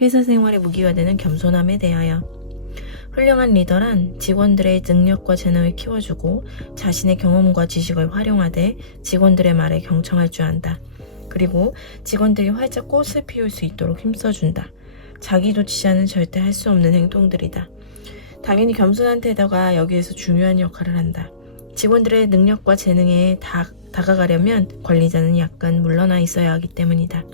회사 생활의 무기가 되는 겸손함에 대하여. 훌륭한 리더란 직원들의 능력과 재능을 키워주고 자신의 경험과 지식을 활용하되 직원들의 말에 경청할 줄 안다. 그리고 직원들이 활짝 꽃을 피울 수 있도록 힘써준다. 자기도취자는 절대 할 수 없는 행동들이다. 당연히 겸손한 태도가 여기에서 중요한 역할을 한다. 직원들의 능력과 재능에 다가가려면 관리자는 약간 물러나 있어야 하기 때문이다.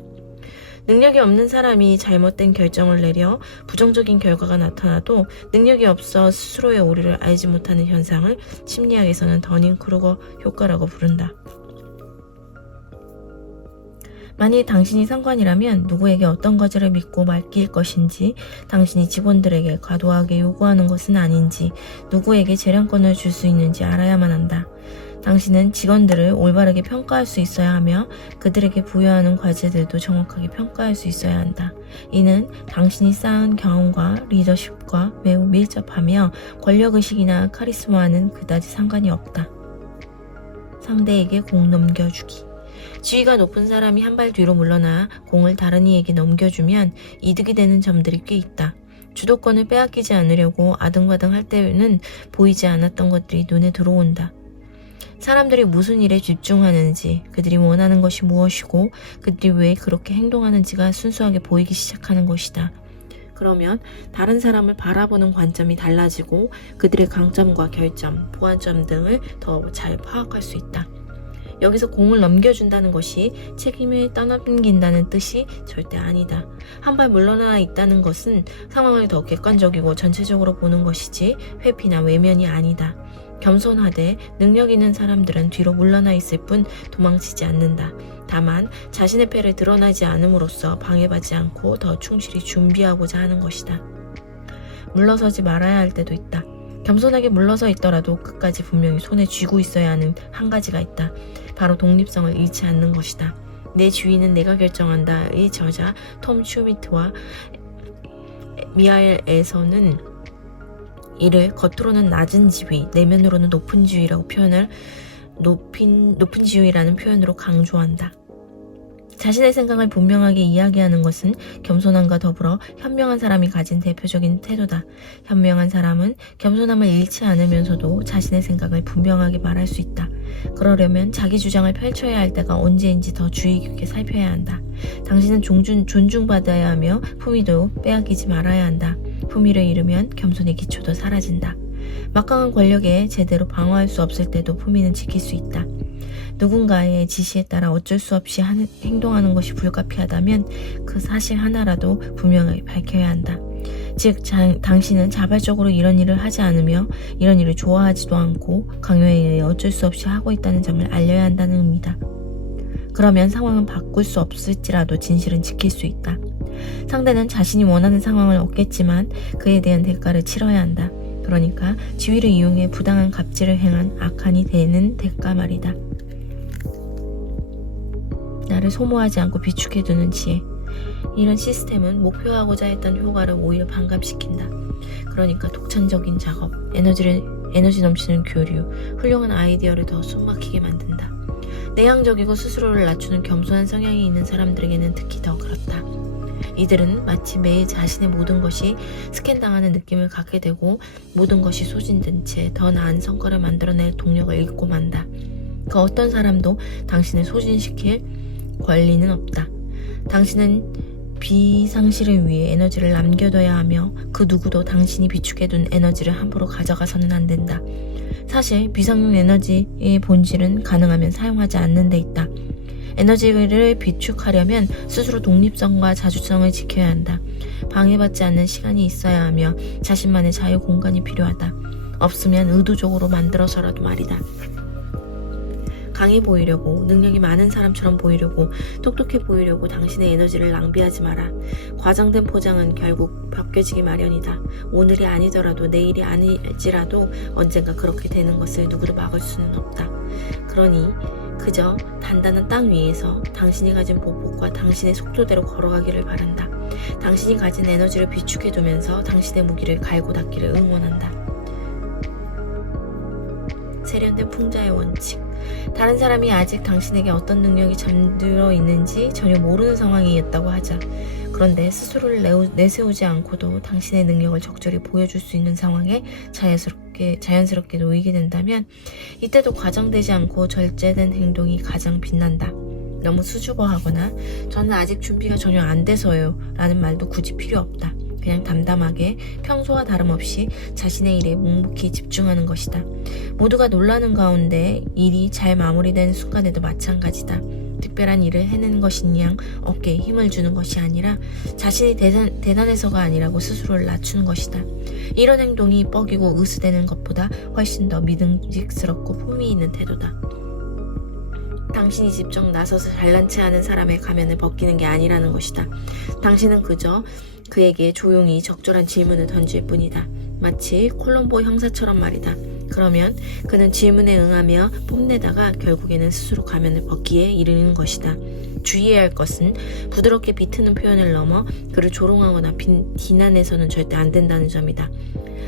능력이 없는 사람이 잘못된 결정을 내려 부정적인 결과가 나타나도 능력이 없어 스스로의 오류를 알지 못하는 현상을 심리학에서는 더닝크루거 효과라고 부른다. 만일 당신이 상관이라면 누구에게 어떤 과제를 믿고 맡길 것인지, 당신이 직원들에게 과도하게 요구하는 것은 아닌지, 누구에게 재량권을 줄 수 있는지 알아야만 한다. 당신은 직원들을 올바르게 평가할 수 있어야 하며 그들에게 부여하는 과제들도 정확하게 평가할 수 있어야 한다. 이는 당신이 쌓은 경험과 리더십과 매우 밀접하며 권력의식이나 카리스마와는 그다지 상관이 없다. 상대에게 공 넘겨주기. 지위가 높은 사람이 한 발 뒤로 물러나 공을 다른 이에게 넘겨주면 이득이 되는 점들이 꽤 있다. 주도권을 빼앗기지 않으려고 아등바등 할 때는 보이지 않았던 것들이 눈에 들어온다. 사람들이 무슨 일에 집중하는지, 그들이 원하는 것이 무엇이고 그들이 왜 그렇게 행동하는지가 순수하게 보이기 시작하는 것이다. 그러면 다른 사람을 바라보는 관점이 달라지고 그들의 강점과 결점, 보완점 등을 더 잘 파악할 수 있다. 여기서 공을 넘겨준다는 것이 책임을 떠넘긴다는 뜻이 절대 아니다. 한 발 물러나 있다는 것은 상황을 더 객관적이고 전체적으로 보는 것이지 회피나 외면이 아니다. 겸손하되 능력 있는 사람들은 뒤로 물러나 있을 뿐 도망치지 않는다. 다만 자신의 패를 드러나지 않음으로써 방해받지 않고 더 충실히 준비하고자 하는 것이다. 물러서지 말아야 할 때도 있다. 겸손하게 물러서 있더라도 끝까지 분명히 손에 쥐고 있어야 하는 한 가지가 있다. 바로 독립성을 잃지 않는 것이다. 내 주인은 내가 결정한다의 저자 톰 슈미트와 미하엘에서는 이를 겉으로는 낮은 지위, 내면으로는 높은 지위라고 높은 지위라는 표현으로 강조한다. 자신의 생각을 분명하게 이야기하는 것은 겸손함과 더불어 현명한 사람이 가진 대표적인 태도다. 현명한 사람은 겸손함을 잃지 않으면서도 자신의 생각을 분명하게 말할 수 있다. 그러려면 자기 주장을 펼쳐야 할 때가 언제인지 더 주의 깊게 살펴야 한다. 당신은 존중받아야 하며 품위도 빼앗기지 말아야 한다. 품위를 잃으면 겸손의 기초도 사라진다. 막강한 권력에 제대로 방어할 수 없을 때도 품위는 지킬 수 있다. 누군가의 지시에 따라 어쩔 수 없이 행동하는 것이 불가피하다면 그 사실 하나라도 분명하게 밝혀야 한다. 즉 당신은 자발적으로 이런 일을 하지 않으며 이런 일을 좋아하지도 않고 강요에 의해 어쩔 수 없이 하고 있다는 점을 알려야 한다는 의미다. 그러면 상황은 바꿀 수 없을지라도 진실은 지킬 수 있다. 상대는 자신이 원하는 상황을 얻겠지만 그에 대한 대가를 치러야 한다. 그러니까 지위를 이용해 부당한 갑질을 행한 악한이 되는 대가 말이다. 나를 소모하지 않고 비축해두는 지혜. 이런 시스템은 목표하고자 했던 효과를 오히려 반감시킨다. 그러니까 독창적인 작업, 에너지 넘치는 교류, 훌륭한 아이디어를 더 숨막히게 만든다. 내향적이고 스스로를 낮추는 겸손한 성향이 있는 사람들에게는 특히 더 그렇다. 이들은 마치 매일 자신의 모든 것이 스캔당하는 느낌을 갖게 되고 모든 것이 소진된 채 더 나은 성과를 만들어낼 동력을 잃고 만다. 그 어떤 사람도 당신을 소진시킬 권리는 없다. 당신은 비상시를 위해 에너지를 남겨둬야 하며 그 누구도 당신이 비축해둔 에너지를 함부로 가져가서는 안 된다. 사실 비상용 에너지의 본질은 가능하면 사용하지 않는 데 있다. 에너지를 비축하려면 스스로 독립성과 자주성을 지켜야 한다. 방해받지 않는 시간이 있어야 하며 자신만의 자유 공간이 필요하다. 없으면 의도적으로 만들어서라도 말이다. 강해 보이려고, 능력이 많은 사람처럼 보이려고, 똑똑해 보이려고 당신의 에너지를 낭비하지 마라. 과장된 포장은 결국 벗겨지기 마련이다. 오늘이 아니더라도 내일이 아닐지라도 언젠가 그렇게 되는 것을 누구도 막을 수는 없다. 그러니 그저 단단한 땅 위에서 당신이 가진 보폭과 당신의 속도대로 걸어가기를 바란다. 당신이 가진 에너지를 비축해두면서 당신의 무기를 갈고 닦기를 응원한다. 세련된 풍자의 원칙. 다른 사람이 아직 당신에게 어떤 능력이 잠들어 있는지 전혀 모르는 상황이었다고 하자. 그런데 스스로를 내세우지 않고도 당신의 능력을 적절히 보여줄 수 있는 상황에 자연스럽게 놓이게 된다면 이때도 과장되지 않고 절제된 행동이 가장 빛난다. 너무 수줍어하거나 저는 아직 준비가 전혀 안 돼서요 라는 말도 굳이 필요 없다. 그냥 담담하게 평소와 다름없이 자신의 일에 묵묵히 집중하는 것이다. 모두가 놀라는 가운데 일이 잘 마무리된 순간에도 마찬가지다. 특별한 일을 해내는 것이냐 어깨에 힘을 주는 것이 아니라 자신이 대단해서가 아니라고 스스로를 낮추는 것이다. 이런 행동이 뻐기고 으스대는 것보다 훨씬 더 믿음직스럽고 품위 있는 태도다. 당신이 직접 나서서 잘난 체 하는 사람의 가면을 벗기는 게 아니라는 것이다. 당신은 그저 그에게 조용히 적절한 질문을 던질 뿐이다. 마치 콜럼보 형사처럼 말이다. 그러면 그는 질문에 응하며 뽐내다가 결국에는 스스로 가면을 벗기에 이르는 것이다. 주의해야 할 것은 부드럽게 비트는 표현을 넘어 그를 조롱하거나 비난해서는 절대 안 된다는 점이다.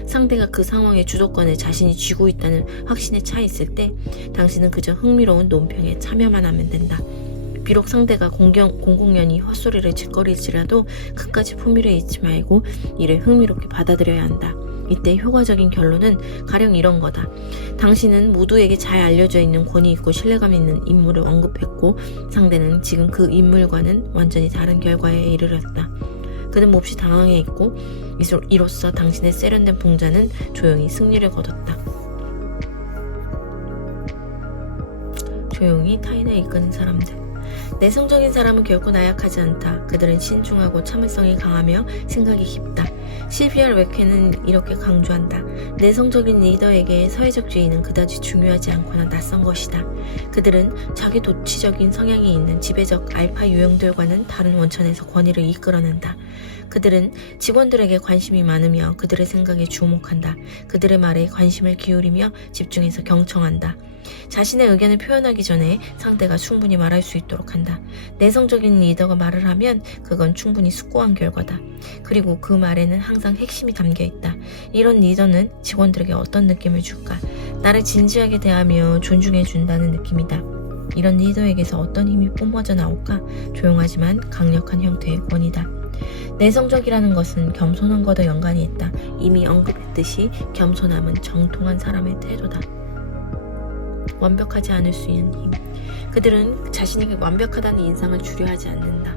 상대가 그 상황의 주도권을 자신이 쥐고 있다는 확신에 차 있을 때 당신은 그저 흥미로운 논평에 참여만 하면 된다. 비록 상대가 공공연히 헛소리를 짓거릴지라도 끝까지 품위를 잃지 말고 이를 흥미롭게 받아들여야 한다. 이때 효과적인 결론은 가령 이런 거다. 당신은 모두에게 잘 알려져 있는 권위 있고 신뢰감 있는 인물을 언급했고 상대는 지금 그 인물과는 완전히 다른 결과에 이르렀다. 그는 몹시 당황해 있고 이로써 당신의 세련된 봉자는 조용히 승리를 거뒀다. 조용히 타인을 이끄는 사람들. 내성적인 사람은 결코 나약하지 않다. 그들은 신중하고 참을성이 강하며 생각이 깊다. 실비아 웨케는 이렇게 강조한다. 내성적인 리더에게 사회적주의는 그다지 중요하지 않거나 낯선 것이다. 그들은 자기 도취적인 성향이 있는 지배적 알파 유형들과는 다른 원천에서 권위를 이끌어낸다. 그들은 직원들에게 관심이 많으며 그들의 생각에 주목한다. 그들의 말에 관심을 기울이며 집중해서 경청한다. 자신의 의견을 표현하기 전에 상대가 충분히 말할 수 있도록 한다. 내성적인 리더가 말을 하면 그건 충분히 숙고한 결과다. 그리고 그 말에는 항상 핵심이 담겨있다. 이런 리더는 직원들에게 어떤 느낌을 줄까? 나를 진지하게 대하며 존중해준다는 느낌이다. 이런 리더에게서 어떤 힘이 뿜어져 나올까? 조용하지만 강력한 형태의 권위다. 내성적이라는 것은 겸손함과도 연관이 있다. 이미 언급했듯이 겸손함은 정통한 사람의 태도다. 완벽하지 않을 수 있는 힘. 그들은 자신에게 완벽하다는 인상을 주려 하지 않는다.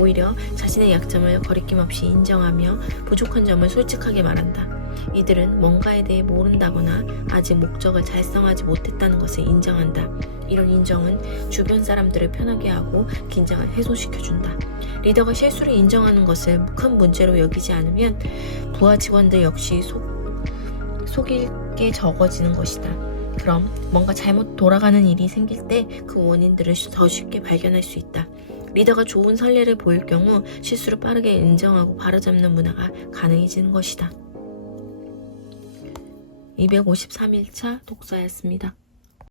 오히려 자신의 약점을 거리낌 없이 인정하며 부족한 점을 솔직하게 말한다. 이들은 뭔가에 대해 모른다거나 아직 목적을 달성하지 못했다는 것을 인정한다. 이런 인정은 주변 사람들을 편하게 하고 긴장을 해소시켜준다. 리더가 실수를 인정하는 것을 큰 문제로 여기지 않으면 부하 직원들 역시 속일 게 적어지는 것이다. 그럼 뭔가 잘못 돌아가는 일이 생길 때 그 원인들을 더 쉽게 발견할 수 있다. 리더가 좋은 선례를 보일 경우 실수를 빠르게 인정하고 바로잡는 문화가 가능해지는 것이다. 253일차 독서였습니다.